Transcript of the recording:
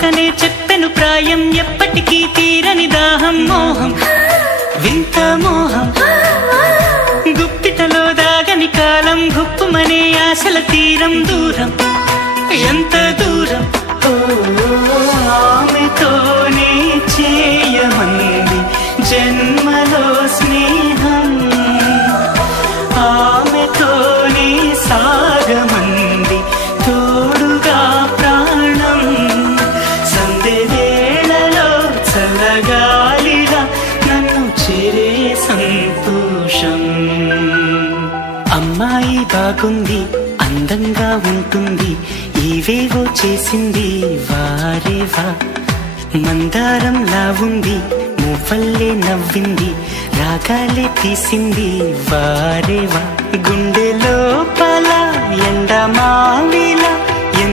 పక్కనే చెప్పెను ప్రాయం ఎప్పటికీ తీరని దాహం మోహం వింత మోహం గుప్పిటలో దాగని కాలం గుప్పుమనే ఆశల తీరం దూరం ఎంత దూరం ఆమెతోనే చేయమంది జన్మలో స్నేహం ఆమెతోనే సాగమంది తోడుగా ప్రాణం సందెవేళలో చల్లగాలిగా నన్ను చేరే సంతోషం అమ్మాయి బాగుంది అందంగా ఉంటుంది ఏవేవో చేసింది వారేవా మందారంలా ఉంది మువ్వల్లే నవ్వింది రాగాలే తీసింది వారేవా గుండె లోపల ఎండమావిలా